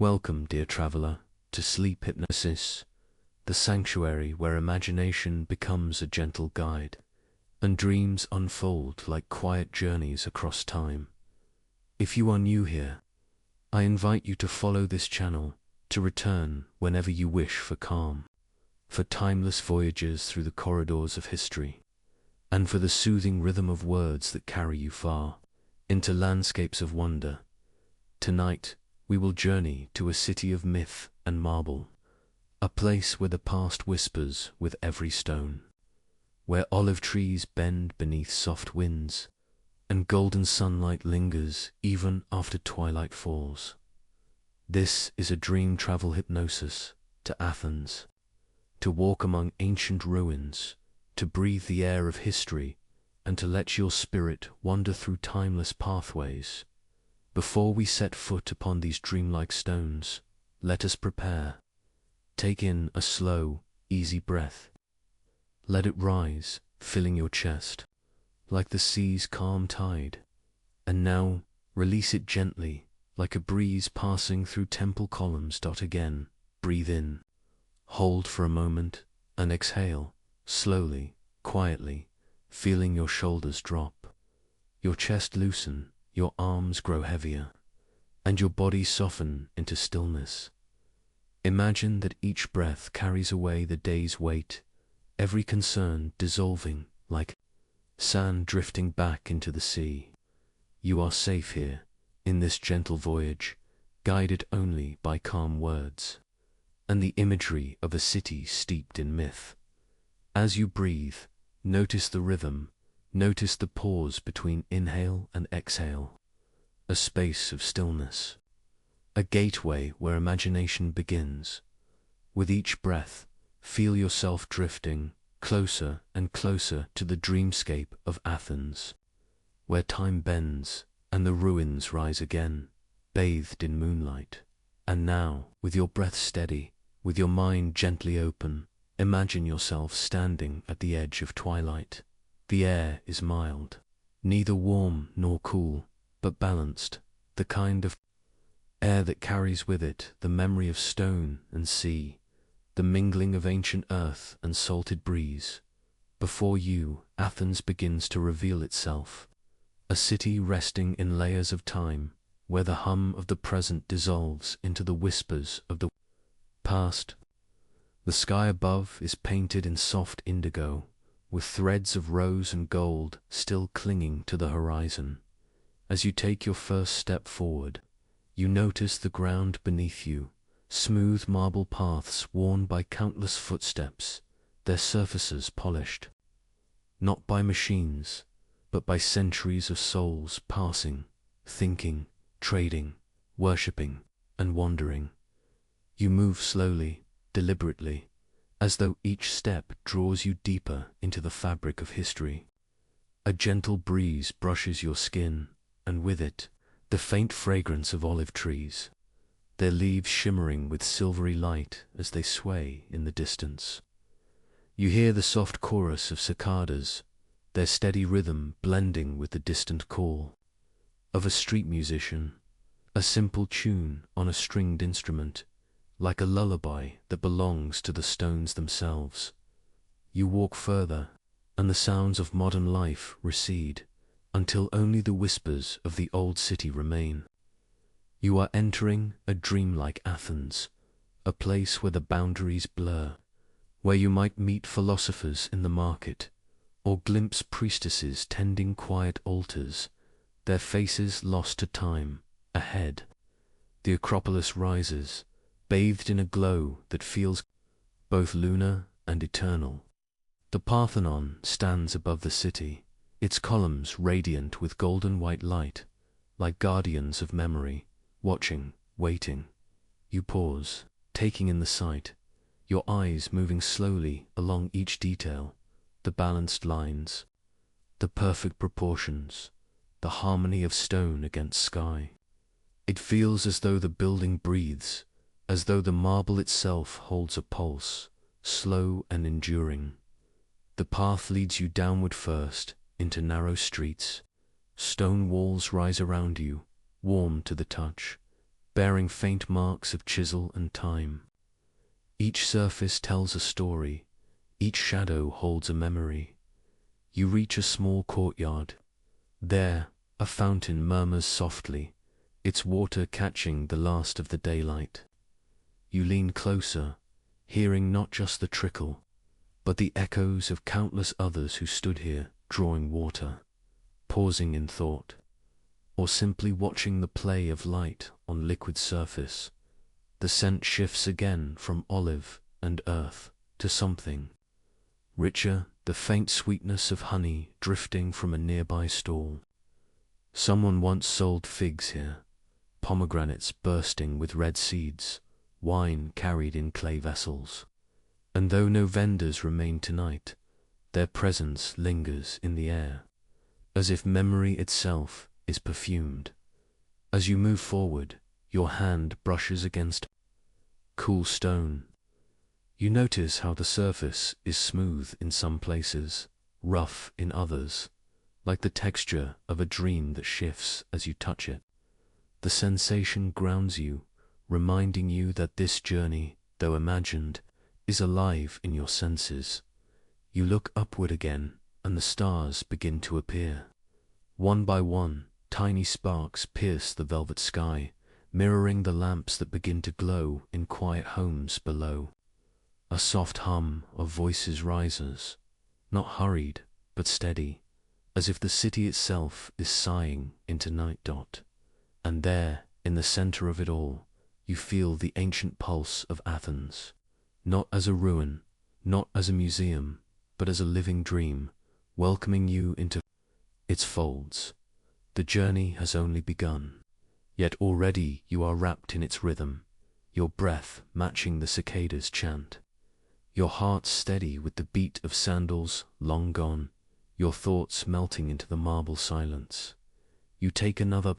Welcome, dear traveler, to Sleep Hypnosis, the sanctuary where imagination becomes a gentle guide, and dreams unfold like quiet journeys across time. If you are new here, I invite you to follow this channel, to return whenever you wish for calm, for timeless voyages through the corridors of history, and for the soothing rhythm of words that carry you far into landscapes of wonder. Tonight, we will journey to a city of myth and marble, a place where the past whispers with every stone, where olive trees bend beneath soft winds, and golden sunlight lingers even after twilight falls. This is a dream travel hypnosis to Athens, to walk among ancient ruins, to breathe the air of history, and to let your spirit wander through timeless pathways. Before we set foot upon these dreamlike stones, let us prepare. Take in a slow, easy breath. Let it rise, filling your chest, like the sea's calm tide. And now, release it gently, like a breeze passing through temple columns. Again, breathe in. Hold for a moment, and exhale, slowly, quietly, feeling your shoulders drop, your chest loosen, your arms grow heavier, and your body soften into stillness. Imagine that each breath carries away the day's weight, every concern dissolving like sand drifting back into the sea. You are safe here, in this gentle voyage, guided only by calm words, and the imagery of a city steeped in myth. As you breathe, notice the rhythm, notice the pause between inhale and exhale, a space of stillness, a gateway where imagination begins. With each breath, feel yourself drifting closer and closer to the dreamscape of Athens, where time bends and the ruins rise again, bathed in moonlight. And now, with your breath steady, with your mind gently open, imagine yourself standing at the edge of twilight. The air is mild, neither warm nor cool, but balanced, the kind of air that carries with it the memory of stone and sea, the mingling of ancient earth and salted breeze. Before you, Athens begins to reveal itself, a city resting in layers of time, where the hum of the present dissolves into the whispers of the past. The sky above is painted in soft indigo, with threads of rose and gold still clinging to the horizon. As you take your first step forward, you notice the ground beneath you, smooth marble paths worn by countless footsteps, their surfaces polished, not by machines, but by centuries of souls passing, thinking, trading, worshipping, and wandering. You move slowly, deliberately, as though each step draws you deeper into the fabric of history. A gentle breeze brushes your skin, and with it, the faint fragrance of olive trees, their leaves shimmering with silvery light as they sway in the distance. You hear the soft chorus of cicadas, their steady rhythm blending with the distant call of a street musician, a simple tune on a stringed instrument, like a lullaby that belongs to the stones themselves. You walk further, and the sounds of modern life recede, until only the whispers of the old city remain. You are entering a dreamlike Athens, a place where the boundaries blur, where you might meet philosophers in the market, or glimpse priestesses tending quiet altars, their faces lost to time. Ahead, the Acropolis rises, bathed in a glow that feels both lunar and eternal. The Parthenon stands above the city, its columns radiant with golden white light, like guardians of memory, watching, waiting. You pause, taking in the sight, your eyes moving slowly along each detail, the balanced lines, the perfect proportions, the harmony of stone against sky. It feels as though the building breathes, as though the marble itself holds a pulse, slow and enduring. The path leads you downward first, into narrow streets. Stone walls rise around you, warm to the touch, bearing faint marks of chisel and time. Each surface tells a story, each shadow holds a memory. You reach a small courtyard. There, a fountain murmurs softly, its water catching the last of the daylight. You lean closer, hearing not just the trickle, but the echoes of countless others who stood here drawing water, pausing in thought, or simply watching the play of light on liquid surface. The scent shifts again from olive and earth to something richer, the faint sweetness of honey drifting from a nearby stall. Someone once sold figs here, pomegranates bursting with red seeds, wine carried in clay vessels. And though no vendors remain tonight, their presence lingers in the air, as if memory itself is perfumed. As you move forward, your hand brushes against cool stone. You notice how the surface is smooth in some places, rough in others, like the texture of a dream that shifts as you touch it. The sensation grounds you, reminding you that this journey, though imagined, is alive in your senses. You look upward again, and the stars begin to appear. One by one, tiny sparks pierce the velvet sky, mirroring the lamps that begin to glow in quiet homes below. A soft hum of voices rises, not hurried, but steady, as if the city itself is sighing into night. And there, in the center of it all, you feel the ancient pulse of Athens, not as a ruin, not as a museum, but as a living dream, welcoming you into its folds. The journey has only begun, yet already you are wrapped in its rhythm, your breath matching the cicadas' chant, your heart steady with the beat of sandals long gone, your thoughts melting into the marble silence. You take another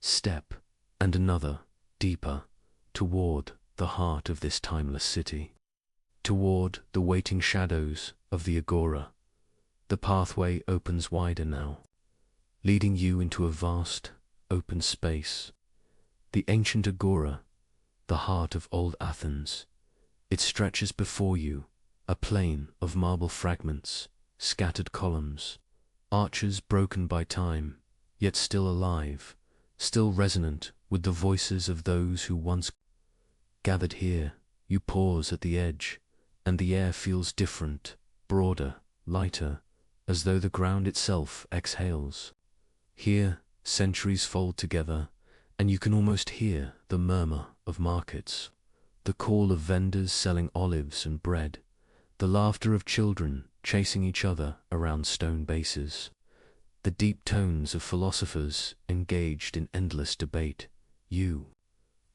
step, and another, deeper, toward the heart of this timeless city, toward the waiting shadows of the Agora. The pathway opens wider now, leading you into a vast, open space. The ancient Agora, the heart of old Athens. It stretches before you, a plain of marble fragments, scattered columns, arches broken by time, yet still alive, still resonant with the voices of those who once gathered here. You pause at the edge, and the air feels different, broader, lighter, as though the ground itself exhales. Here, centuries fold together, and you can almost hear the murmur of markets, the call of vendors selling olives and bread, the laughter of children chasing each other around stone bases, the deep tones of philosophers engaged in endless debate. You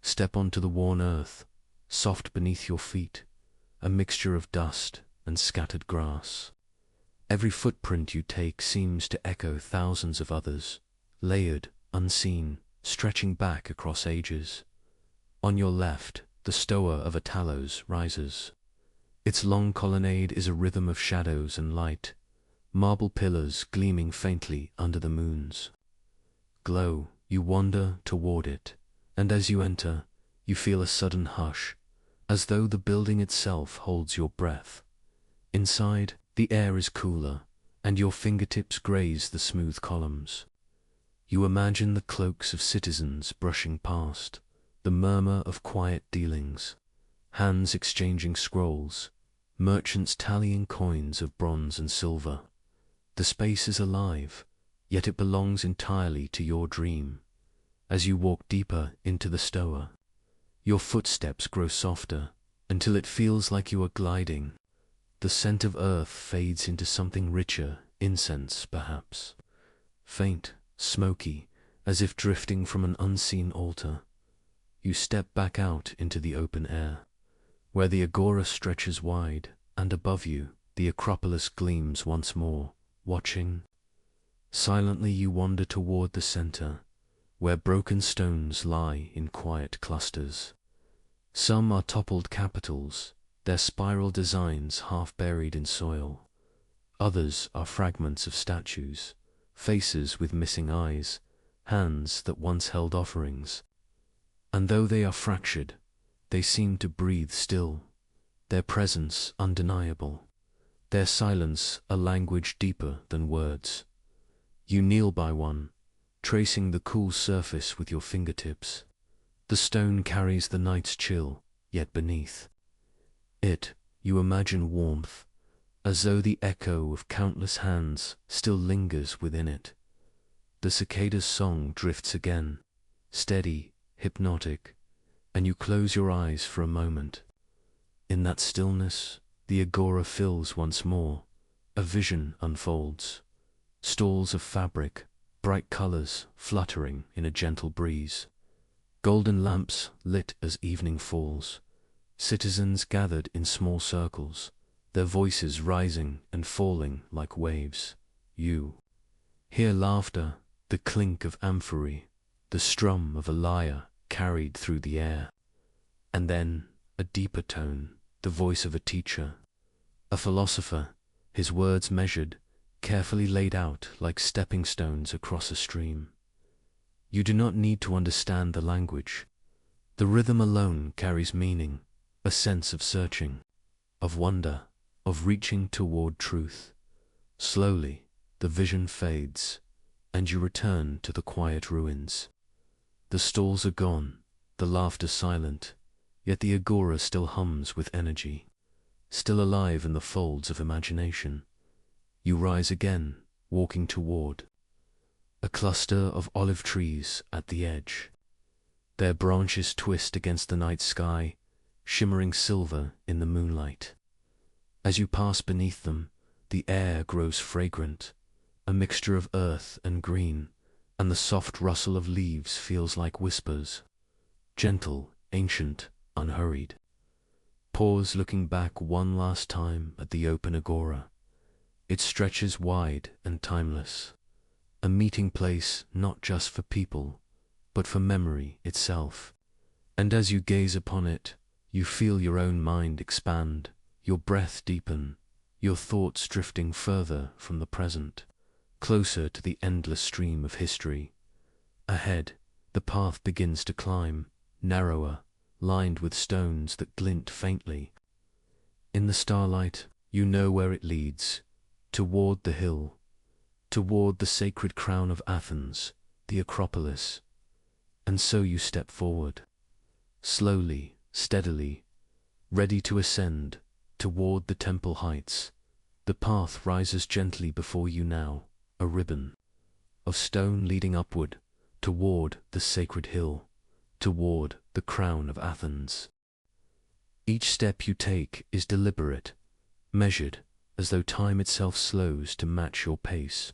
step onto the worn earth, soft beneath your feet, a mixture of dust and scattered grass. Every footprint you take seems to echo thousands of others, layered, unseen, stretching back across ages. On your left, the stoa of Atalos rises. Its long colonnade is a rhythm of shadows and light, marble pillars gleaming faintly under the moon's glow. You wander toward it, and as you enter, you feel a sudden hush, as though the building itself holds your breath. Inside, the air is cooler, and your fingertips graze the smooth columns. You imagine the cloaks of citizens brushing past, the murmur of quiet dealings, hands exchanging scrolls, merchants tallying coins of bronze and silver. The space is alive, yet it belongs entirely to your dream. As you walk deeper into the stoa, your footsteps grow softer, until it feels like you are gliding. The scent of earth fades into something richer, incense perhaps, faint, smoky, as if drifting from an unseen altar. You step back out into the open air, where the Agora stretches wide, and above you, the Acropolis gleams once more, watching. Silently you wander toward the center, where broken stones lie in quiet clusters. Some are toppled capitals, their spiral designs half buried in soil. Others are fragments of statues, faces with missing eyes, hands that once held offerings. And though they are fractured, they seem to breathe still, their presence undeniable, their silence a language deeper than words. You kneel by one, tracing the cool surface with your fingertips. The stone carries the night's chill, yet beneath it, you imagine warmth, as though the echo of countless hands still lingers within it. The cicada's song drifts again, steady, hypnotic, and you close your eyes for a moment. In that stillness, the Agora fills once more. A vision unfolds. Stalls of fabric, bright colors fluttering in a gentle breeze. Golden lamps lit as evening falls. Citizens gathered in small circles, their voices rising and falling like waves. You hear laughter, the clink of amphorae, the strum of a lyre carried through the air. And then, a deeper tone, the voice of a teacher, a philosopher, his words measured, carefully laid out like stepping stones across a stream. You do not need to understand the language. The rhythm alone carries meaning, a sense of searching, of wonder, of reaching toward truth. Slowly, the vision fades, and you return to the quiet ruins. The stalls are gone, the laughter silent, yet the Agora still hums with energy, still alive in the folds of imagination. You rise again, walking toward a cluster of olive trees at the edge. Their branches twist against the night sky, shimmering silver in the moonlight. As you pass beneath them, the air grows fragrant, a mixture of earth and green, and the soft rustle of leaves feels like whispers, gentle, ancient, unhurried. Pause, looking back one last time at the open Agora. It stretches wide and timeless, a meeting place not just for people, but for memory itself. And as you gaze upon it, you feel your own mind expand, your breath deepen, your thoughts drifting further from the present, closer to the endless stream of history. Ahead, the path begins to climb, narrower, lined with stones that glint faintly. In the starlight, you know where it leads, toward the hill, toward the sacred crown of Athens, the Acropolis. And so you step forward, slowly, steadily, ready to ascend toward the temple heights. The path rises gently before you now, a ribbon of stone leading upward, toward the sacred hill, toward the crown of Athens. Each step you take is deliberate, measured, as though time itself slows to match your pace.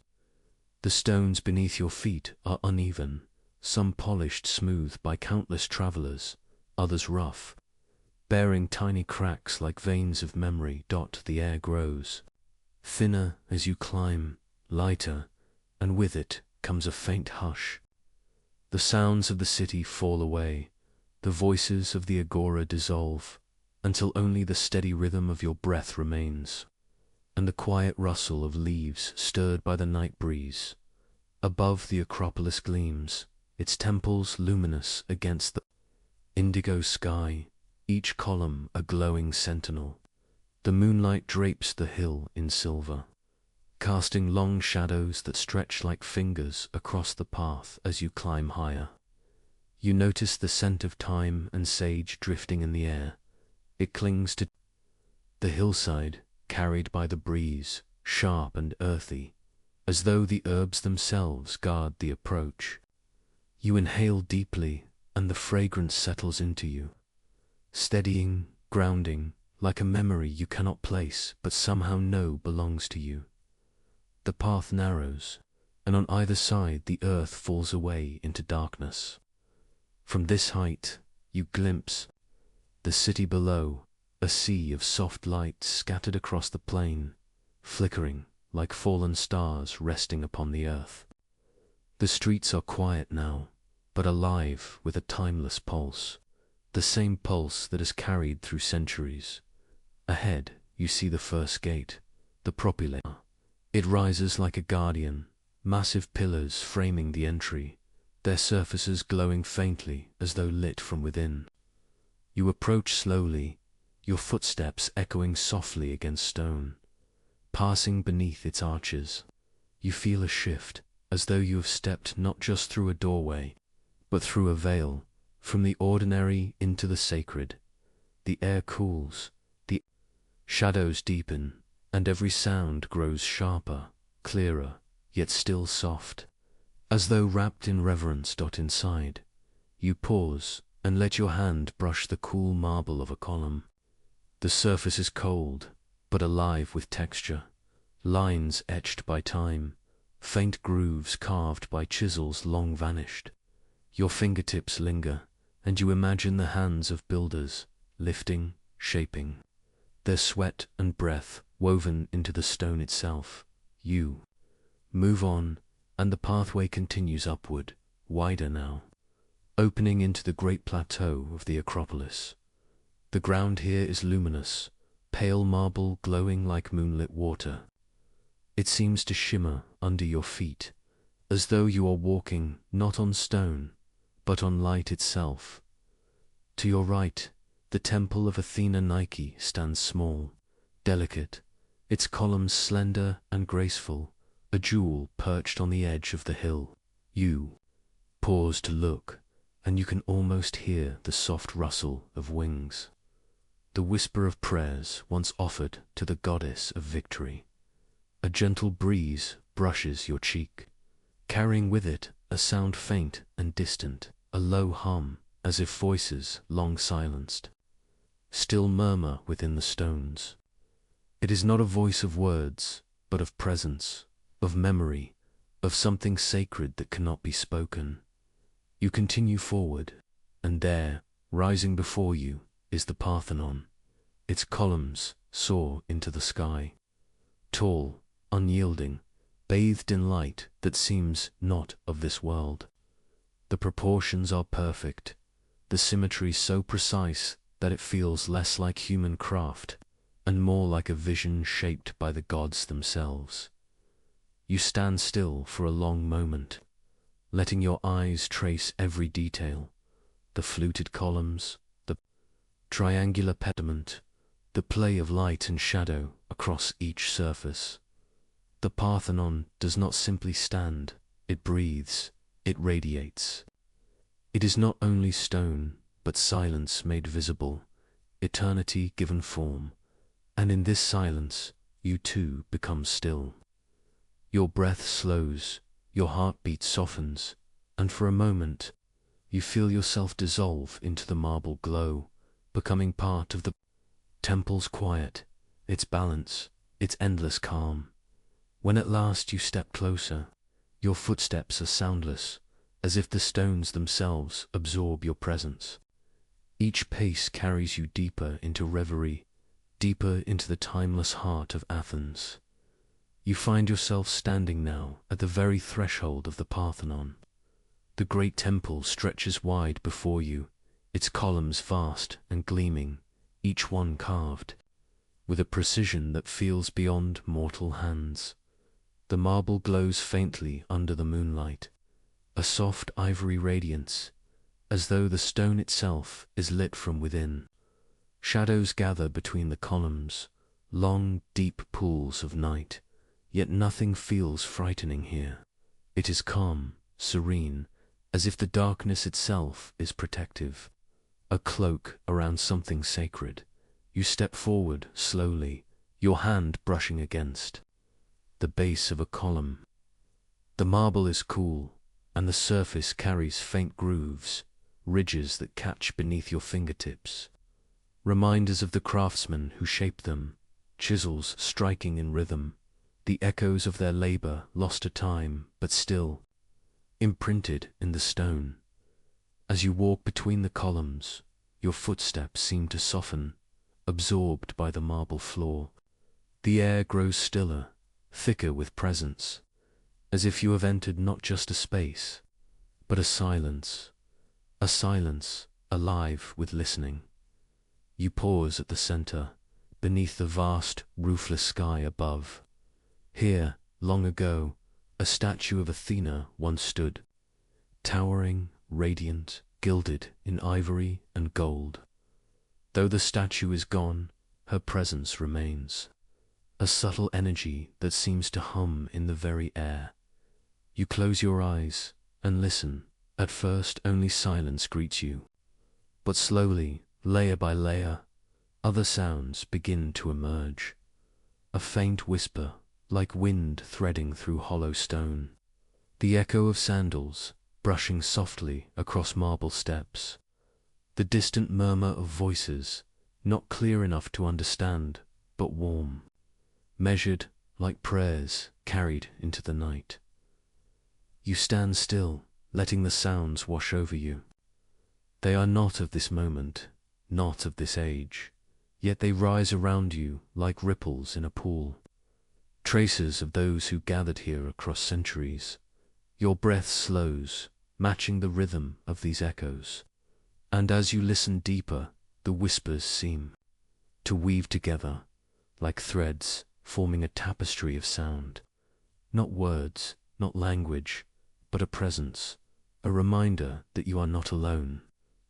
The stones beneath your feet are uneven, some polished smooth by countless travelers, others rough, bearing tiny cracks like veins of memory. The air grows thinner as you climb, lighter, and with it comes a faint hush. The sounds of the city fall away, the voices of the Agora dissolve, until only the steady rhythm of your breath remains, and the quiet rustle of leaves stirred by the night breeze. Above, the Acropolis gleams, its temples luminous against the indigo sky, each column a glowing sentinel. The moonlight drapes the hill in silver, casting long shadows that stretch like fingers across the path as you climb higher. You notice the scent of thyme and sage drifting in the air. It clings to the hillside, carried by the breeze, sharp and earthy, as though the herbs themselves guard the approach. You inhale deeply, and the fragrance settles into you, steadying, grounding, like a memory you cannot place but somehow know belongs to you. The path narrows, and on either side the earth falls away into darkness. From this height, you glimpse the city below, a sea of soft light scattered across the plain, flickering like fallen stars resting upon the earth. The streets are quiet now, but alive with a timeless pulse, the same pulse that has carried through centuries. Ahead, you see the first gate, the Propylaea. It rises like a guardian, massive pillars framing the entry, their surfaces glowing faintly as though lit from within. You approach slowly, your footsteps echoing softly against stone. Passing beneath its arches, you feel a shift, as though you have stepped not just through a doorway, but through a veil, from the ordinary into the sacred. The air cools, the shadows deepen, and every sound grows sharper, clearer, yet still soft. As though wrapped in reverence. Inside, you pause and let your hand brush the cool marble of a column. The surface is cold, but alive with texture, lines etched by time, faint grooves carved by chisels long vanished. Your fingertips linger, and you imagine the hands of builders, lifting, shaping, their sweat and breath woven into the stone itself. You move on, and the pathway continues upward, wider now, opening into the great plateau of the Acropolis. The ground here is luminous, pale marble glowing like moonlit water. It seems to shimmer under your feet, as though you are walking not on stone, but on light itself. To your right, the temple of Athena Nike stands small, delicate, its columns slender and graceful, a jewel perched on the edge of the hill. You pause to look, and you can almost hear the soft rustle of wings, the whisper of prayers once offered to the goddess of victory. A gentle breeze brushes your cheek, carrying with it a sound faint and distant, a low hum, as if voices long silenced still murmur within the stones. It is not a voice of words, but of presence, of memory, of something sacred that cannot be spoken. You continue forward, and there, rising before you, is the Parthenon. Its columns soar into the sky, tall, unyielding, bathed in light that seems not of this world. The proportions are perfect, the symmetry so precise that it feels less like human craft and more like a vision shaped by the gods themselves. You stand still for a long moment, letting your eyes trace every detail, the fluted columns, the triangular pediment, the play of light and shadow across each surface. The Parthenon does not simply stand, it breathes, it radiates. It is not only stone, but silence made visible, eternity given form, and in this silence you too become still. Your breath slows, your heartbeat softens, and for a moment you feel yourself dissolve into the marble glow, becoming part of the temple's quiet, its balance, its endless calm. When at last you step closer, your footsteps are soundless, as if the stones themselves absorb your presence. Each pace carries you deeper into reverie, deeper into the timeless heart of Athens. You find yourself standing now at the very threshold of the Parthenon. The great temple stretches wide before you, its columns vast and gleaming, each one carved with a precision that feels beyond mortal hands. The marble glows faintly under the moonlight, a soft ivory radiance, as though the stone itself is lit from within. Shadows gather between the columns, long, deep pools of night, yet nothing feels frightening here. It is calm, serene, as if the darkness itself is protective, a cloak around something sacred. You step forward slowly, your hand brushing against the base of a column. The marble is cool, and the surface carries faint grooves, ridges that catch beneath your fingertips, reminders of the craftsmen who shaped them, chisels striking in rhythm, the echoes of their labor lost to time, but still imprinted in the stone. As you walk between the columns, your footsteps seem to soften, absorbed by the marble floor. The air grows stiller, thicker with presence, as if you have entered not just a space, but a silence alive with listening. You pause at the center, beneath the vast, roofless sky above. Here, long ago, a statue of Athena once stood, towering, radiant, gilded in ivory and gold. Though the statue is gone, her presence remains, a subtle energy that seems to hum in the very air. You close your eyes and listen. At first only silence greets you, but slowly, layer by layer, other sounds begin to emerge. A faint whisper, like wind threading through hollow stone. The echo of sandals brushing softly across marble steps. The distant murmur of voices, not clear enough to understand, but warm, measured like prayers carried into the night. You stand still, letting the sounds wash over you. They are not of this moment, not of this age, yet they rise around you like ripples in a pool, traces of those who gathered here across centuries. Your breath slows, matching the rhythm of these echoes, and as you listen deeper, the whispers seem to weave together like threads, forming a tapestry of sound. Not words, not language, but a presence, a reminder that you are not alone,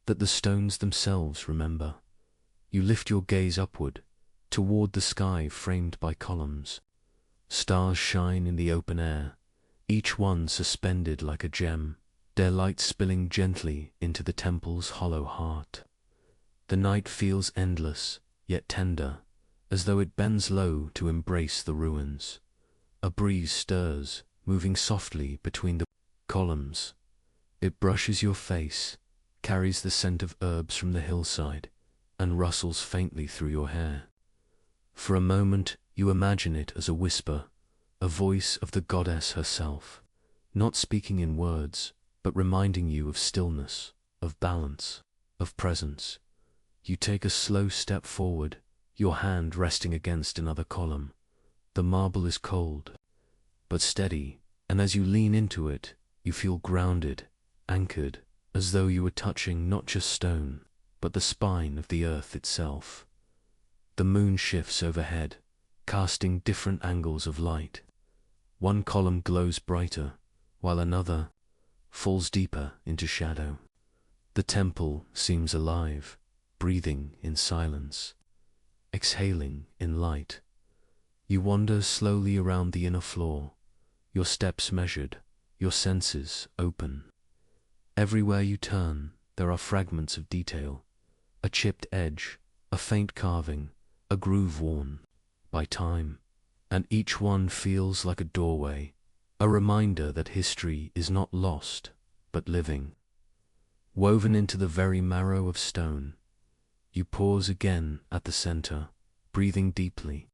that the stones themselves remember. You lift your gaze upward, toward the sky framed by columns. Stars shine in the open air, each one suspended like a gem, their light spilling gently into the temple's hollow heart. The night feels endless, yet tender, as though it bends low to embrace the ruins. A breeze stirs, moving softly between the columns. It brushes your face, carries the scent of herbs from the hillside, and rustles faintly through your hair. For a moment you imagine it as a whisper, a voice of the goddess herself, not speaking in words, but reminding you of stillness, of balance, of presence. You take a slow step forward, your hand resting against another column. The marble is cold, but steady, and as you lean into it, you feel grounded, anchored, as though you were touching not just stone, but the spine of the earth itself. The moon shifts overhead, casting different angles of light. One column glows brighter, while another falls deeper into shadow. The temple seems alive, breathing in silence, exhaling in light. You wander slowly around the inner floor, your steps measured, your senses open. Everywhere you turn, there are fragments of detail, a chipped edge, a faint carving, a groove worn by time, and each one feels like a doorway, a reminder that history is not lost, but living. Woven into the very marrow of stone, you pause again at the center, breathing deeply.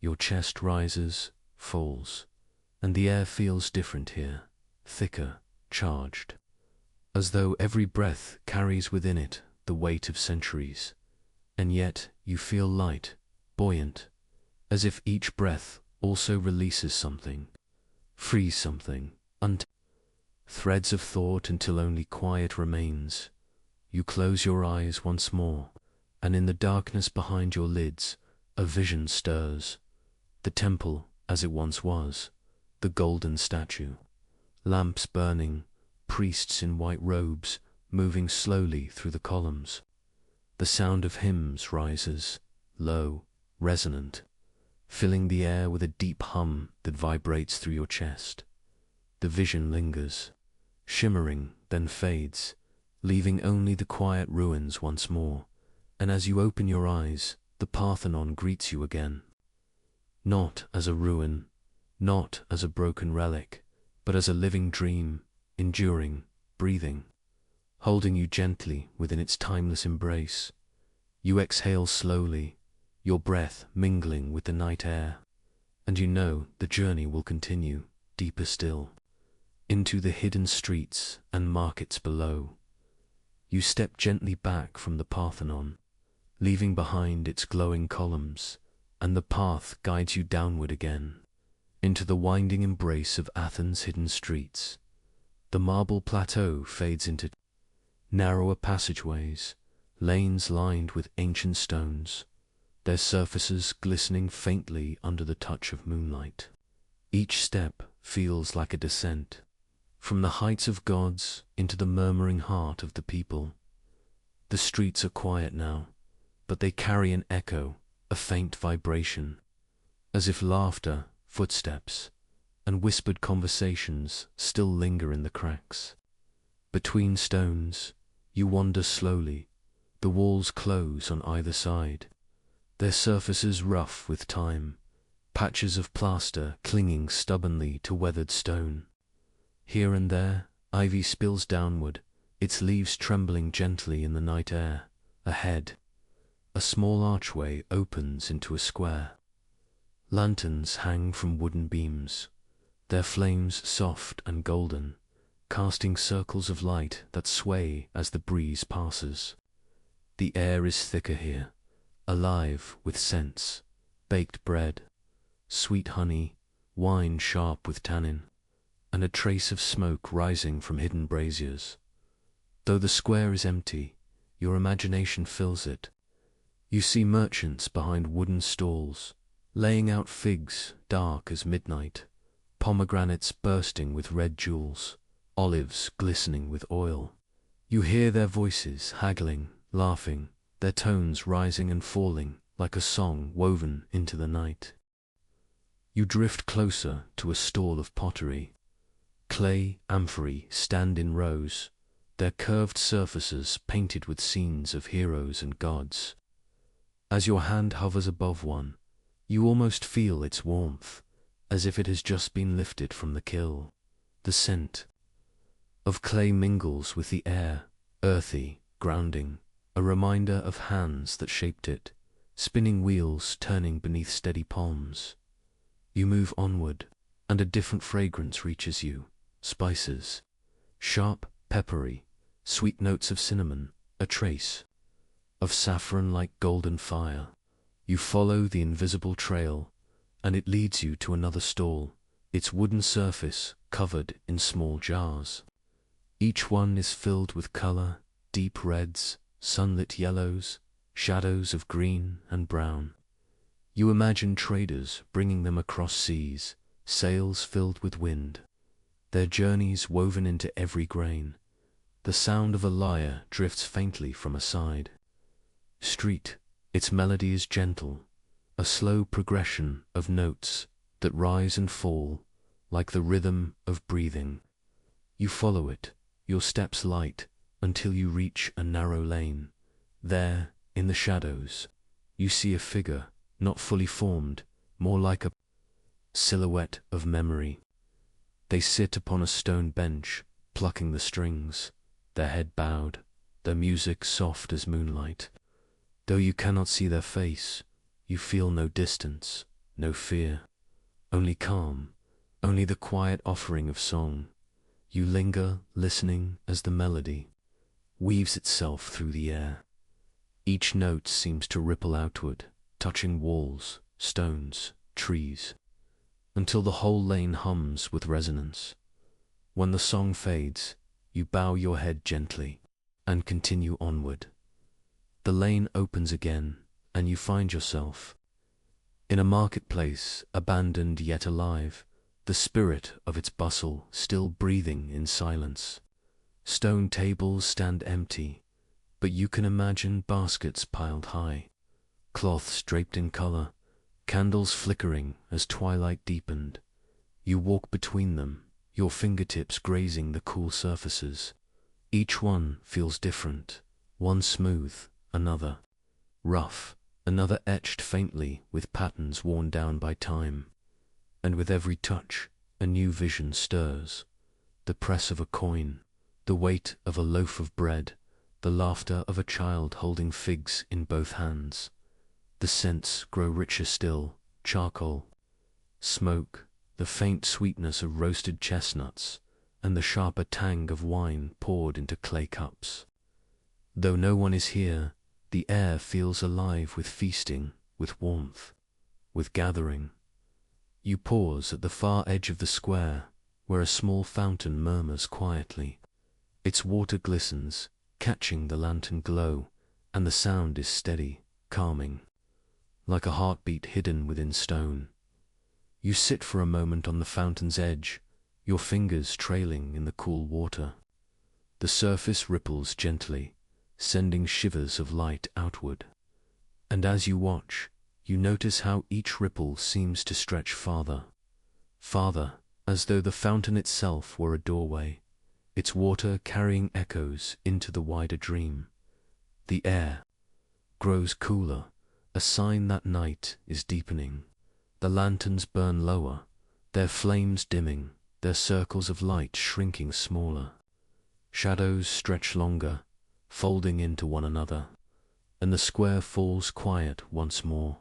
Your chest rises, falls, and the air feels different here, thicker, charged, as though every breath carries within it the weight of centuries. And yet you feel light, buoyant, as if each breath also releases something, frees something, threads of thought until only quiet remains. You close your eyes once more, and in the darkness behind your lids, a vision stirs. The temple as it once was, the golden statue, lamps burning, priests in white robes moving slowly through the columns. The sound of hymns rises, low, resonant, filling the air with a deep hum that vibrates through your chest. The vision lingers, shimmering, then fades, leaving only the quiet ruins once more, and as you open your eyes, the Parthenon greets you again. Not as a ruin, not as a broken relic, but as a living dream, enduring, breathing, holding you gently within its timeless embrace. You exhale slowly, your breath mingling with the night air, and you know the journey will continue, deeper still, into the hidden streets and markets below. You step gently back from the Parthenon, leaving behind its glowing columns, and the path guides you downward again, into the winding embrace of Athens' hidden streets. The marble plateau fades into narrower passageways, lanes lined with ancient stones, their surfaces glistening faintly under the touch of moonlight. Each step feels like a descent, from the heights of gods into the murmuring heart of the people. The streets are quiet now, but they carry an echo, a faint vibration, as if laughter, footsteps, and whispered conversations still linger in the cracks. Between stones, you wander slowly. The walls close on either side, their surfaces rough with time, patches of plaster clinging stubbornly to weathered stone. Here and there, ivy spills downward, its leaves trembling gently in the night air. Ahead, a small archway opens into a square. Lanterns hang from wooden beams, their flames soft and golden, casting circles of light that sway as the breeze passes. The air is thicker here, alive with scents, baked bread, sweet honey, wine sharp with tannin, and a trace of smoke rising from hidden braziers. Though the square is empty, your imagination fills it. You see merchants behind wooden stalls, laying out figs dark as midnight, pomegranates bursting with red jewels, olives glistening with oil. You hear their voices haggling, laughing, their tones rising and falling like a song woven into the night. You drift closer to a stall of pottery. Clay amphorae stand in rows, their curved surfaces painted with scenes of heroes and gods. As your hand hovers above one, you almost feel its warmth, as if it has just been lifted from the kiln. The scent of clay mingles with the air, earthy, grounding, a reminder of hands that shaped it, spinning wheels turning beneath steady palms. You move onward, and a different fragrance reaches you. Spices, sharp, peppery, sweet notes of cinnamon, a trace of saffron like golden fire. You follow the invisible trail, and it leads you to another stall, its wooden surface covered in small jars. Each one is filled with color, deep reds, sunlit yellows, shadows of green and brown. You imagine traders bringing them across seas, sails filled with wind, their journeys woven into every grain. The sound of a lyre drifts faintly from a side street. Its melody is gentle, a slow progression of notes that rise and fall like the rhythm of breathing. You follow it, your steps light, until you reach a narrow lane. There, in the shadows, you see a figure, not fully formed, more like a silhouette of memory. They sit upon a stone bench, plucking the strings, their head bowed, their music soft as moonlight. Though you cannot see their face, you feel no distance, no fear, only calm, only the quiet offering of song. You linger, listening as the melody weaves itself through the air. Each note seems to ripple outward, touching walls, stones, trees, until the whole lane hums with resonance. When the song fades, you bow your head gently and continue onward. The lane opens again, and you find yourself in a marketplace, abandoned yet alive, the spirit of its bustle still breathing in silence. Stone tables stand empty, but you can imagine baskets piled high, cloths draped in color, candles flickering as twilight deepened. You walk between them, your fingertips grazing the cool surfaces. Each one feels different, one smooth, another rough, another etched faintly with patterns worn down by time. And with every touch, a new vision stirs. The press of a coin, the weight of a loaf of bread, the laughter of a child holding figs in both hands. The scents grow richer still, charcoal, smoke, the faint sweetness of roasted chestnuts, and the sharper tang of wine poured into clay cups. Though no one is here, the air feels alive with feasting, with warmth, with gathering. You pause at the far edge of the square, where a small fountain murmurs quietly. Its water glistens, catching the lantern glow, and the sound is steady, calming, like a heartbeat hidden within stone. You sit for a moment on the fountain's edge, your fingers trailing in the cool water. The surface ripples gently, sending shivers of light outward. And as you watch, you notice how each ripple seems to stretch farther, farther, as though the fountain itself were a doorway, its water carrying echoes into the wider dream. The air grows cooler, a sign that night is deepening. The lanterns burn lower, their flames dimming, their circles of light shrinking smaller. Shadows stretch longer, folding into one another, and the square falls quiet once more.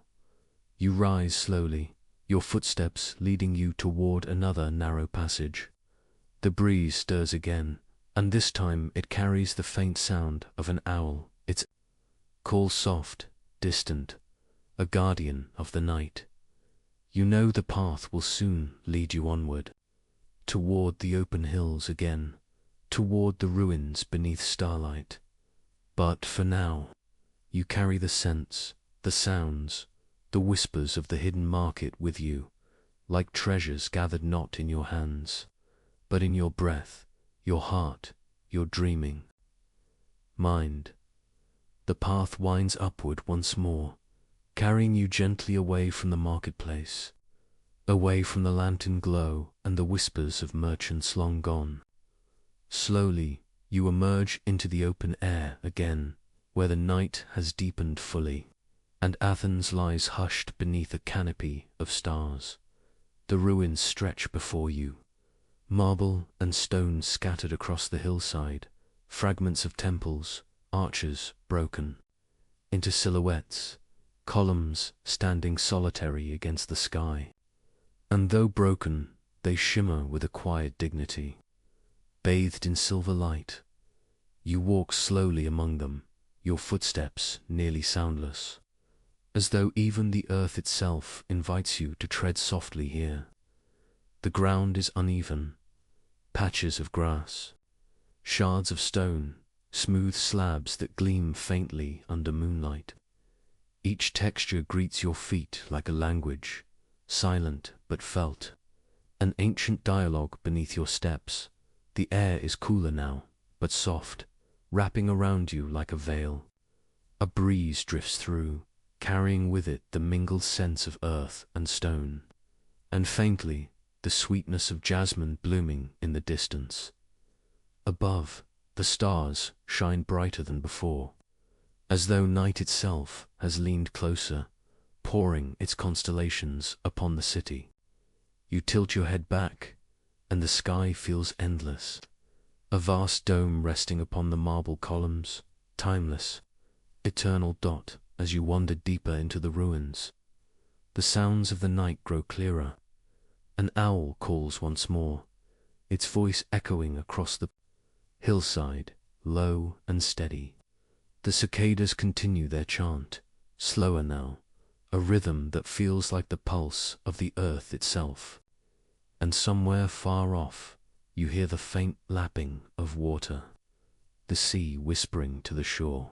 You rise slowly, your footsteps leading you toward another narrow passage. The breeze stirs again, and this time it carries the faint sound of an owl, its call soft, distant, a guardian of the night. You know the path will soon lead you onward, toward the open hills again, toward the ruins beneath starlight. But for now, you carry the scents, the sounds, the whispers of the hidden market with you, like treasures gathered not in your hands, but in your breath, your heart, your dreaming mind. The path winds upward once more, carrying you gently away from the marketplace, away from the lantern glow and the whispers of merchants long gone. Slowly, you emerge into the open air again, where the night has deepened fully, and Athens lies hushed beneath a canopy of stars. The ruins stretch before you, marble and stone scattered across the hillside, fragments of temples, arches broken into silhouettes, columns standing solitary against the sky. And though broken, they shimmer with a quiet dignity. Bathed in silver light, you walk slowly among them, your footsteps nearly soundless, as though even the earth itself invites you to tread softly here. The ground is uneven, patches of grass, shards of stone, smooth slabs that gleam faintly under moonlight. Each texture greets your feet like a language, silent but felt, an ancient dialogue beneath your steps. The air is cooler now, but soft, wrapping around you like a veil. A breeze drifts through, carrying with it the mingled scents of earth and stone, and faintly the sweetness of jasmine blooming in the distance. Above, the stars shine brighter than before, as though night itself has leaned closer, pouring its constellations upon the city. You tilt your head back, and the sky feels endless, a vast dome resting upon the marble columns, timeless, eternal dot as you wander deeper into the ruins. The sounds of the night grow clearer. An owl calls once more, its voice echoing across the hillside, low and steady. The cicadas continue their chant, slower now, a rhythm that feels like the pulse of the earth itself. And somewhere far off, you hear the faint lapping of water, the sea whispering to the shore,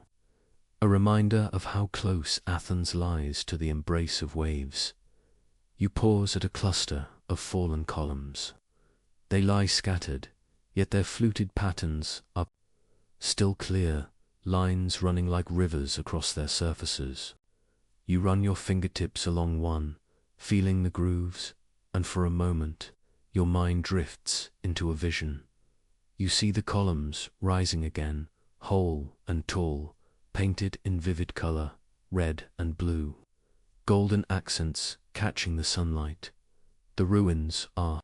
a reminder of how close Athens lies to the embrace of waves. You pause at a cluster of fallen columns. They lie scattered, yet their fluted patterns are still clear, lines running like rivers across their surfaces. You run your fingertips along one, feeling the grooves, and for a moment, your mind drifts into a vision. You see the columns rising again, whole and tall, painted in vivid color, red and blue, golden accents catching the sunlight. The ruins are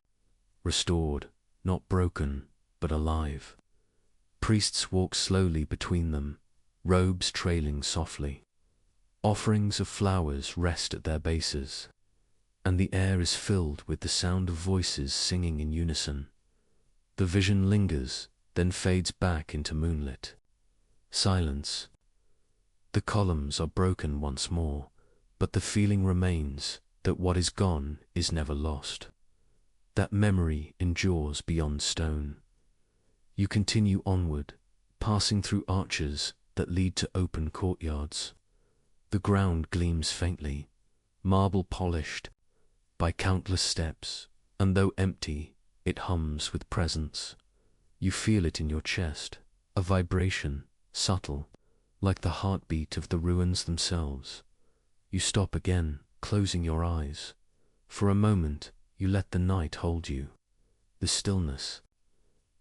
restored, not broken, but alive. Priests walk slowly between them, robes trailing softly. Offerings of flowers rest at their bases, and the air is filled with the sound of voices singing in unison. The vision lingers, then fades back into moonlit silence. The columns are broken once more, but the feeling remains that what is gone is never lost. That memory endures beyond stone. You continue onward, passing through arches that lead to open courtyards. The ground gleams faintly, marble polished by countless steps, and though empty, It hums with presence. You feel it in your chest, a vibration, subtle, like the heartbeat of the ruins themselves. You stop again, closing your eyes. For a moment, you let the night hold you. The stillness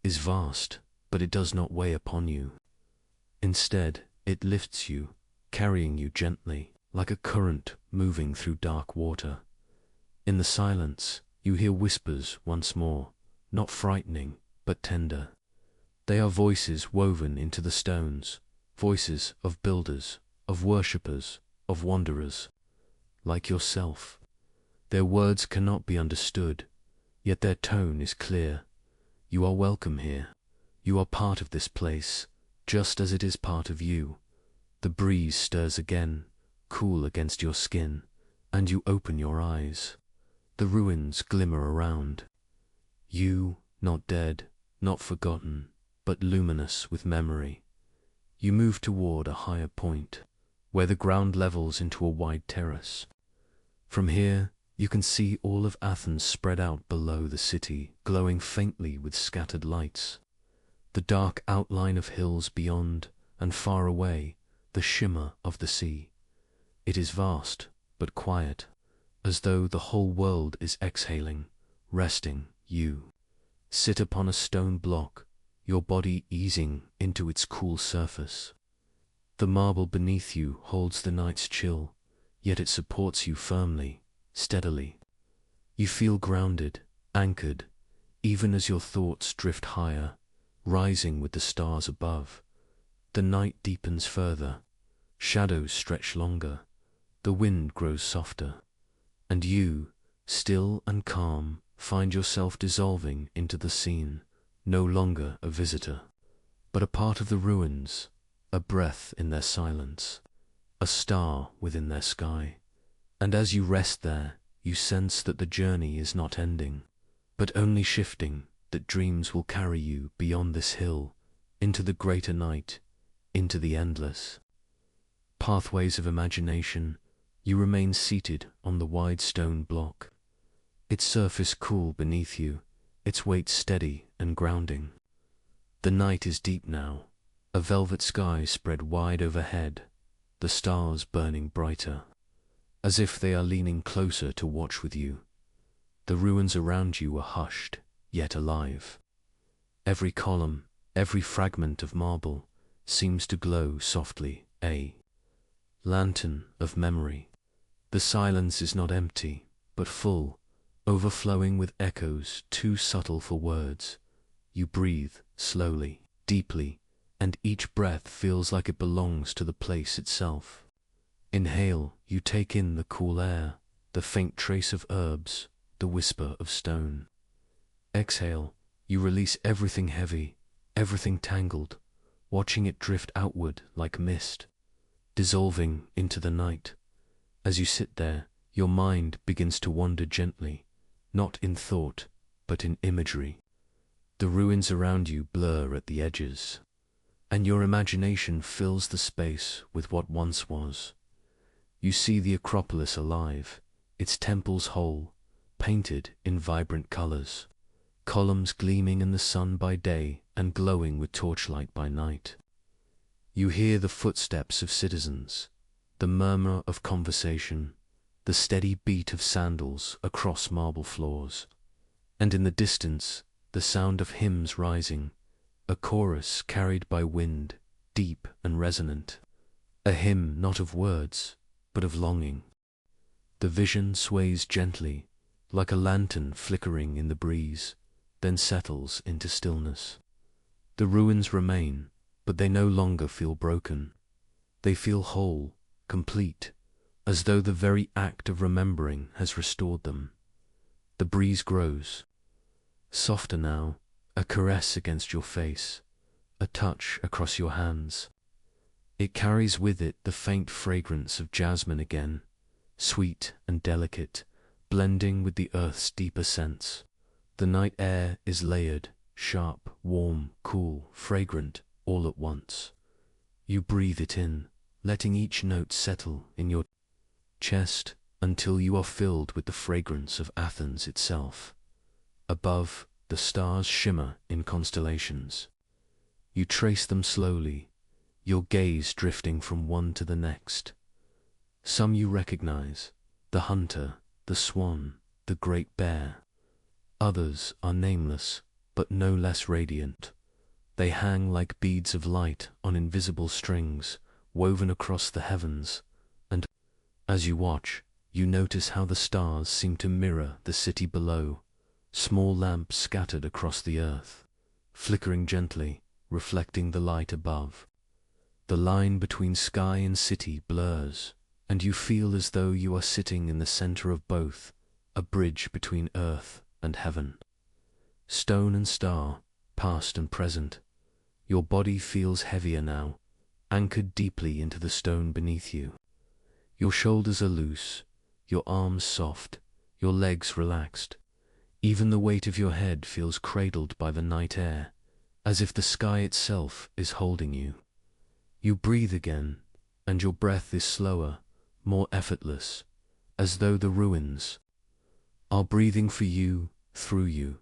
is vast, but it does not weigh upon you. Instead, it lifts you, carrying you gently, like a current moving through dark water. In the silence, you hear whispers once more, not frightening, but tender. They are voices woven into the stones, voices of builders, of worshippers, of wanderers, like yourself. Their words cannot be understood, yet their tone is clear. You are welcome here. You are part of this place, just as it is part of you. The breeze stirs again, cool against your skin, and you open your eyes. The ruins glimmer around. You, not dead, not forgotten, but luminous with memory. You move toward a higher point, where the ground levels into a wide terrace. From here, you can see all of Athens spread out below the city, glowing faintly with scattered lights. The dark outline of hills beyond, and far away, the shimmer of the sea. It is vast, but quiet, as though the whole world is exhaling, resting. You sit upon a stone block, your body easing into its cool surface. The marble beneath you holds the night's chill, yet it supports you firmly, steadily. You feel grounded, anchored, even as your thoughts drift higher, rising with the stars above. The night deepens further, shadows stretch longer, the wind grows softer, and you, still and calm, find yourself dissolving into the scene, no longer a visitor, but a part of the ruins, a breath in their silence, a star within their sky. And as you rest there, you sense that the journey is not ending, but only shifting, that dreams will carry you beyond this hill, into the greater night, into the endless pathways of imagination. You remain seated on the wide stone block, its surface cool beneath you, its weight steady and grounding. The night is deep now, a velvet sky spread wide overhead, the stars burning brighter, as if they are leaning closer to watch with you. The ruins around you are hushed, yet alive. Every column, every fragment of marble seems to glow softly, a lantern of memory. The silence is not empty, but full, overflowing with echoes too subtle for words. You breathe slowly, deeply, and each breath feels like it belongs to the place itself. Inhale, you take in the cool air, the faint trace of herbs, the whisper of stone. Exhale, you release everything heavy, everything tangled, watching it drift outward like mist, dissolving into the night. As you sit there, your mind begins to wander gently, not in thought, but in imagery. The ruins around you blur at the edges, and your imagination fills the space with what once was. You see the Acropolis alive, its temples whole, painted in vibrant colors, columns gleaming in the sun by day and glowing with torchlight by night. You hear the footsteps of citizens, the murmur of conversation, the steady beat of sandals across marble floors, and in the distance, the sound of hymns rising, a chorus carried by wind, deep and resonant, a hymn not of words, but of longing. The vision sways gently, like a lantern flickering in the breeze, then settles into stillness. The ruins remain, but they no longer feel broken. They feel whole, complete, as though the very act of remembering has restored them. The breeze grows, softer now, a caress against your face, a touch across your hands. It carries with it the faint fragrance of jasmine again, sweet and delicate, blending with the earth's deeper scents. The night air is layered, sharp, warm, cool, fragrant, all at once. You breathe it in, letting each note settle in your chest until you are filled with the fragrance of Athens itself. Above, the the stars shimmer in constellations. You trace them slowly, your gaze drifting from one to the next. Some you recognize, the hunter, the swan, the great bear. Others are nameless, but no less radiant. They hang like beads of light on invisible strings, woven across the heavens, and as you watch, you notice how the stars seem to mirror the city below, small lamps scattered across the earth, flickering gently, reflecting the light above. The line between sky and city blurs, and you feel as though you are sitting in the center of both, a bridge between earth and heaven. Stone and star, past and present. Your body feels heavier now, anchored deeply into the stone beneath you. Your shoulders are loose, your arms soft, your legs relaxed. Even the weight of your head feels cradled by the night air, as if the sky itself is holding you. You breathe again, and your breath is slower, more effortless, as though the ruins are breathing for you, through you.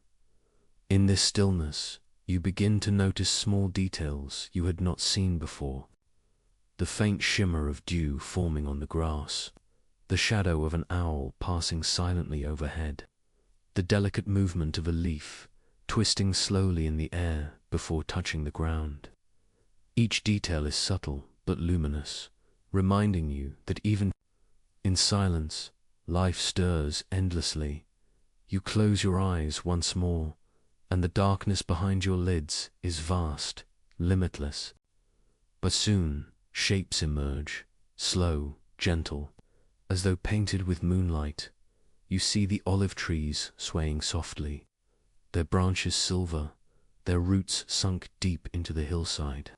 In this stillness, you begin to notice small details you had not seen before. The faint shimmer of dew forming on the grass, the shadow of an owl passing silently overhead, the delicate movement of a leaf twisting slowly in the air before touching the ground. Each detail is subtle but luminous, reminding you that even in silence, life stirs endlessly. You close your eyes once more, and the darkness behind your lids is vast, limitless. But soon, shapes emerge, slow, gentle, as though painted with moonlight. You see the olive trees swaying softly, their branches silver, their roots sunk deep into the hillside.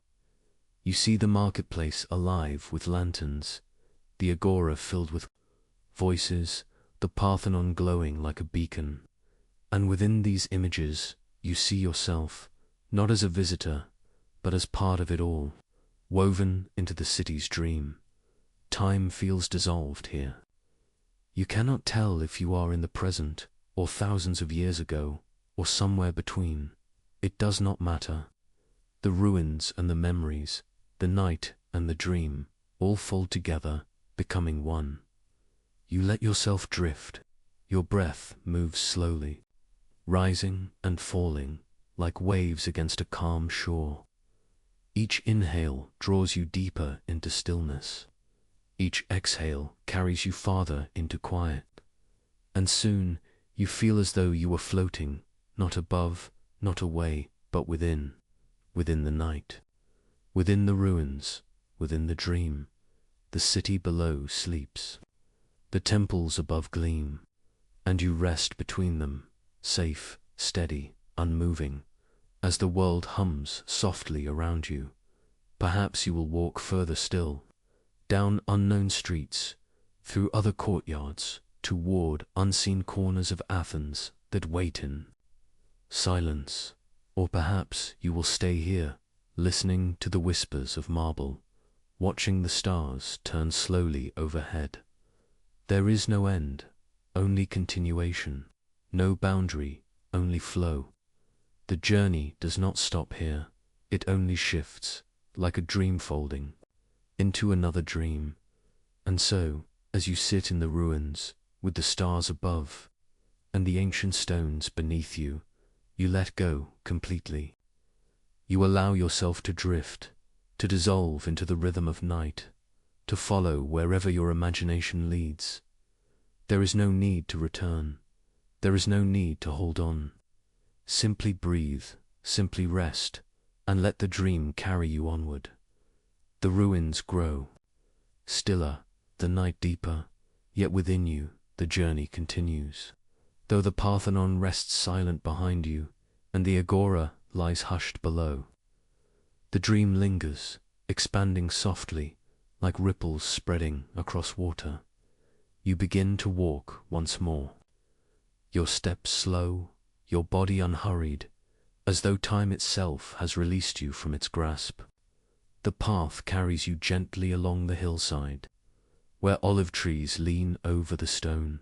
You see the marketplace alive with lanterns, the Agora filled with voices, the Parthenon glowing like a beacon. And within these images, you see yourself, not as a visitor, but as part of it all, woven into the city's dream. Time feels dissolved here. You cannot tell if you are in the present, or thousands of years ago, or somewhere between. It does not matter. The ruins and the memories, the night and the dream, all fold together, becoming one. You let yourself drift. Your breath moves slowly, rising and falling like waves against a calm shore. Each inhale draws you deeper into stillness. Each exhale carries you farther into quiet. And soon you feel as though you were floating, not above, not away, but within the night, within the ruins, within the dream. The city below sleeps. The temples above gleam, and you rest between them, safe, steady, unmoving, as the world hums softly around you. Perhaps you will walk further still, down unknown streets, through other courtyards, toward unseen corners of Athens that wait in silence. Or perhaps you will stay here, listening to the whispers of marble, watching the stars turn slowly overhead. There is no end, only continuation, no boundary, only flow. The journey does not stop here, it only shifts, like a dream folding into another dream. And so, as you sit in the ruins, with the stars above, and the ancient stones beneath you, you let go completely. You allow yourself to drift, to dissolve into the rhythm of night, to follow wherever your imagination leads. There is no need to return. There is no need to hold on. Simply breathe, simply rest, and let the dream carry you onward. The ruins grow, stiller, the night deeper, yet within you the journey continues. Though the Parthenon rests silent behind you, and the Agora lies hushed below, the dream lingers, expanding softly, like ripples spreading across water. You begin to walk once more, your steps slow, your body unhurried, as though time itself has released you from its grasp. The path carries you gently along the hillside, where olive trees lean over the stone,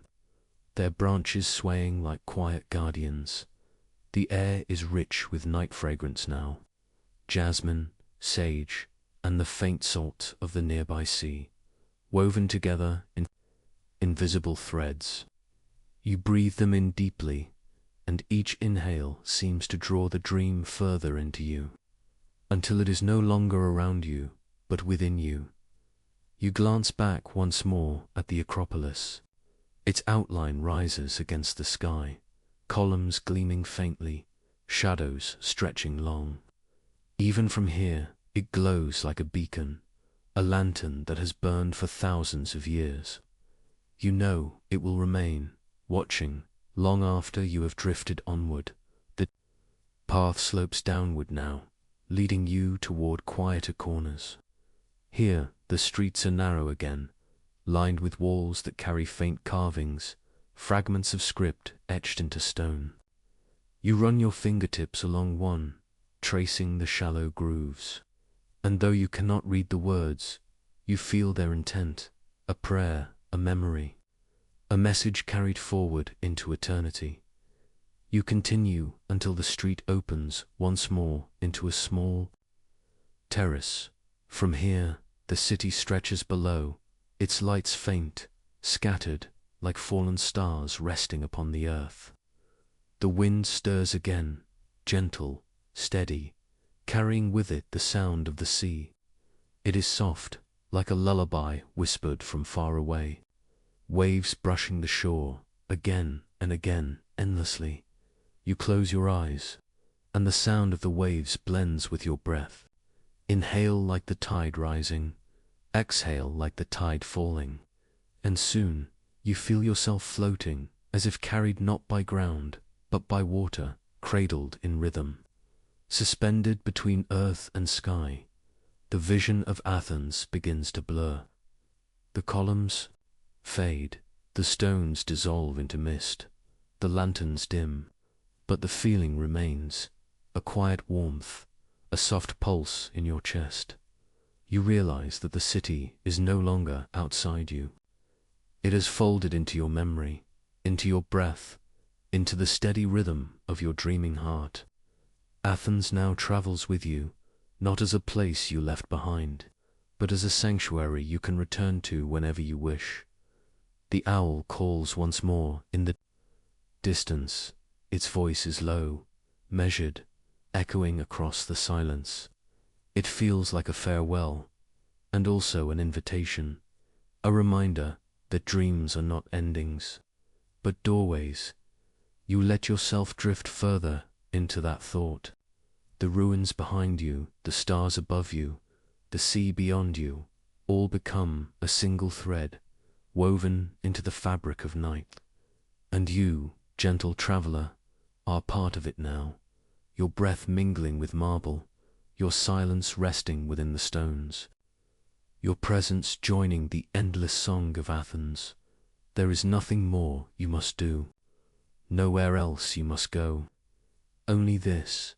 their branches swaying like quiet guardians. The air is rich with night fragrance now, jasmine, sage, and the faint salt of the nearby sea, woven together in invisible threads. You breathe them in deeply, and each inhale seems to draw the dream further into you, until it is no longer around you, but within you. You glance back once more at the Acropolis. Its outline rises against the sky, columns gleaming faintly, shadows stretching long. Even from here, it glows like a beacon, a lantern that has burned for thousands of years. You know it will remain, watching, long after you have drifted onward. The path slopes downward now, leading you toward quieter corners. Here, the streets are narrow again, lined with walls that carry faint carvings, fragments of script etched into stone. You run your fingertips along one, tracing the shallow grooves. And though you cannot read the words, you feel their intent, a prayer, a memory, a message carried forward into eternity. You continue until the street opens once more into a small terrace. From here, the city stretches below, its lights faint, scattered like fallen stars resting upon the earth. The wind stirs again, gentle, steady, carrying with it the sound of the sea. It is soft, like a lullaby whispered from far away. Waves brushing the shore, again and again, endlessly. You close your eyes, and the sound of the waves blends with your breath. Inhale like the tide rising, exhale like the tide falling, and soon you feel yourself floating, as if carried not by ground, but by water, cradled in rhythm. Suspended between earth and sky, the vision of Athens begins to blur. The columns fade, the stones dissolve into mist, the lanterns dim, but the feeling remains, a quiet warmth, a soft pulse in your chest. You realize that the city is no longer outside you. It has folded into your memory, into your breath, into the steady rhythm of your dreaming heart. Athens now travels with you, not as a place you left behind, but as a sanctuary you can return to whenever you wish. The owl calls once more in the distance. Its voice is low, measured, echoing across the silence. It feels like a farewell, and also an invitation, a reminder that dreams are not endings, but doorways. You let yourself drift further into that thought. The ruins behind you, the stars above you, the sea beyond you, all become a single thread, woven into the fabric of night. And you, gentle traveler, are part of it now, your breath mingling with marble, your silence resting within the stones, your presence joining the endless song of Athens. There is nothing more you must do, nowhere else you must go. Only this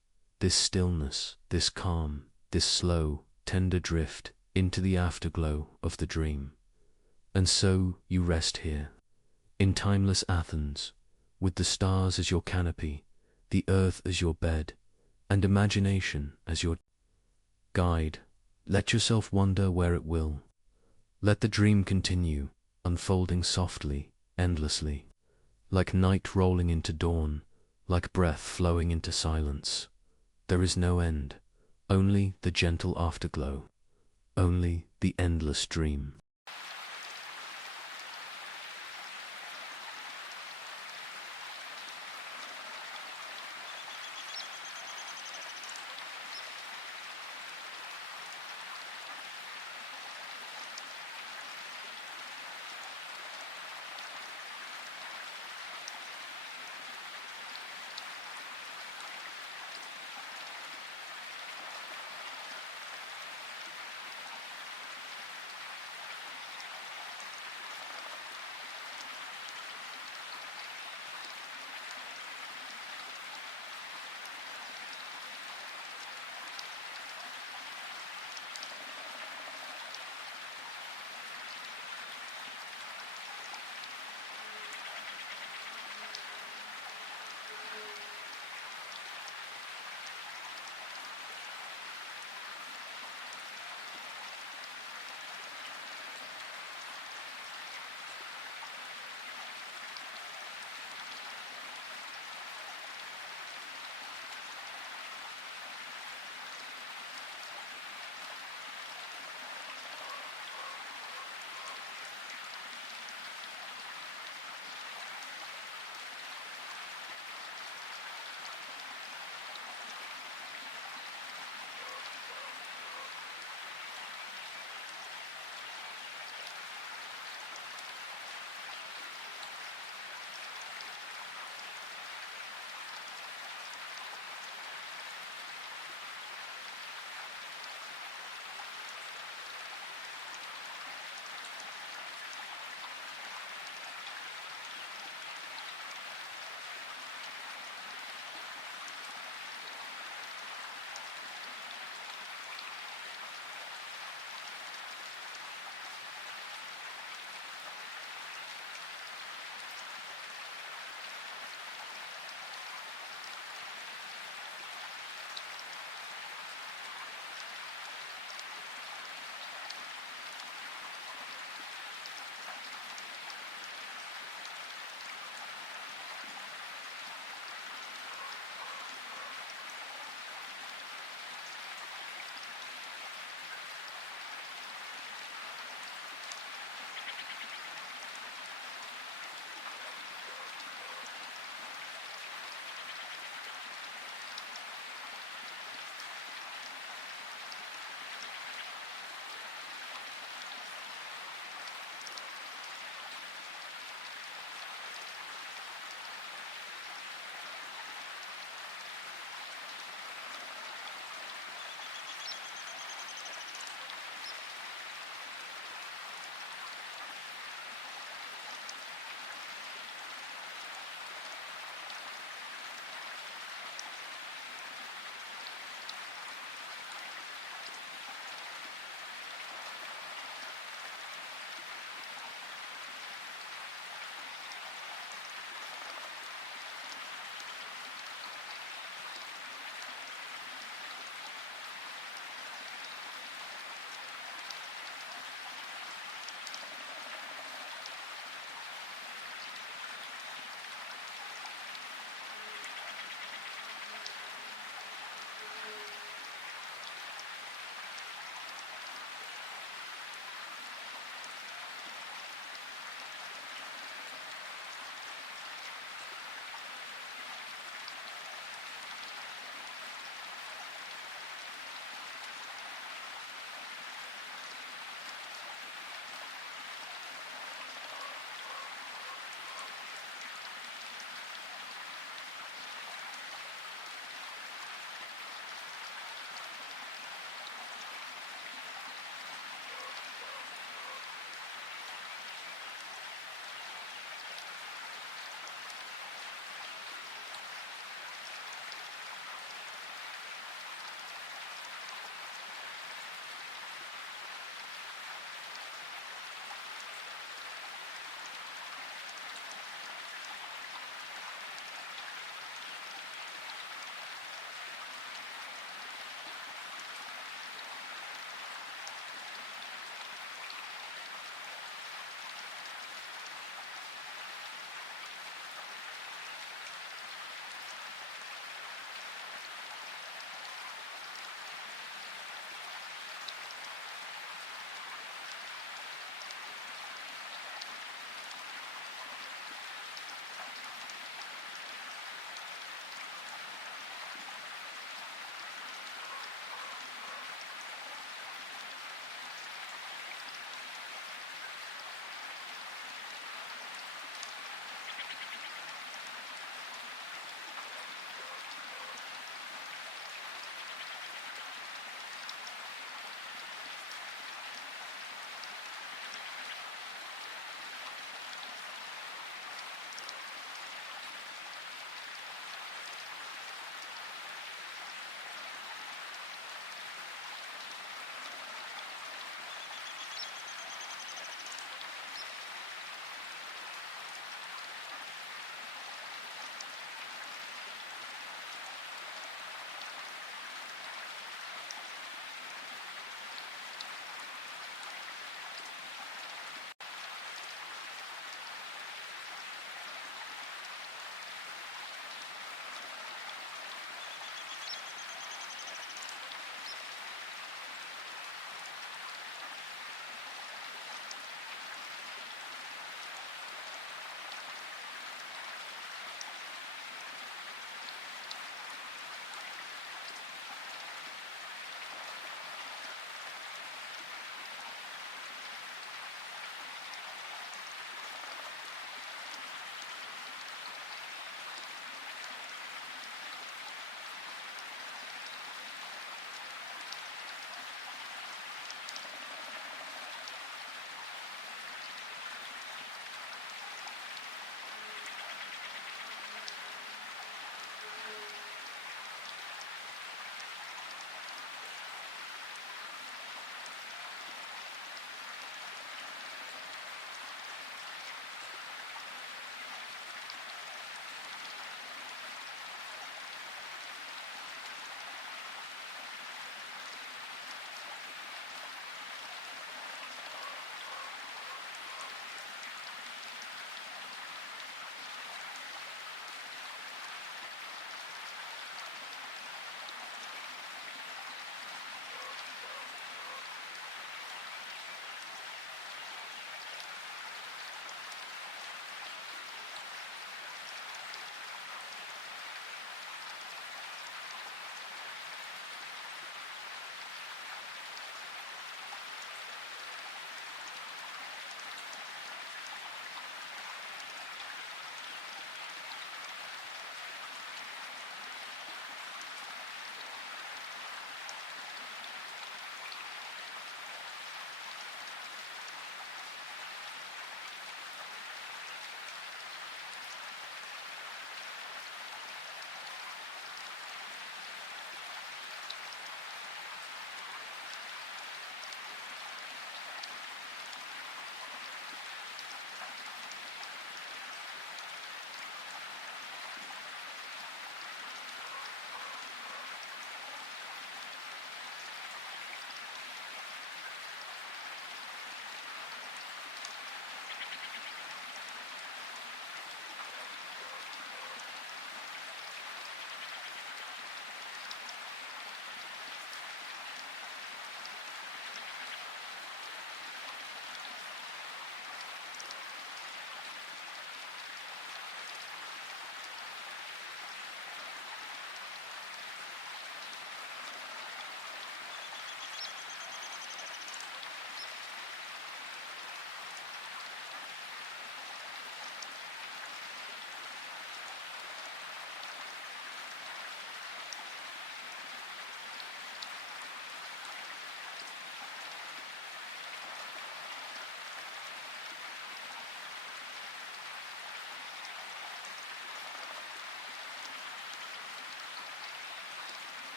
stillness, this calm, this slow, tender drift into the afterglow of the dream. And so you rest here, in timeless Athens, with the stars as your canopy, the earth as your bed, and imagination as your guide. Let yourself wander where it will. Let the dream continue, unfolding softly, endlessly, like night rolling into dawn, like breath flowing into silence. There is no end, only the gentle afterglow, only the endless dream.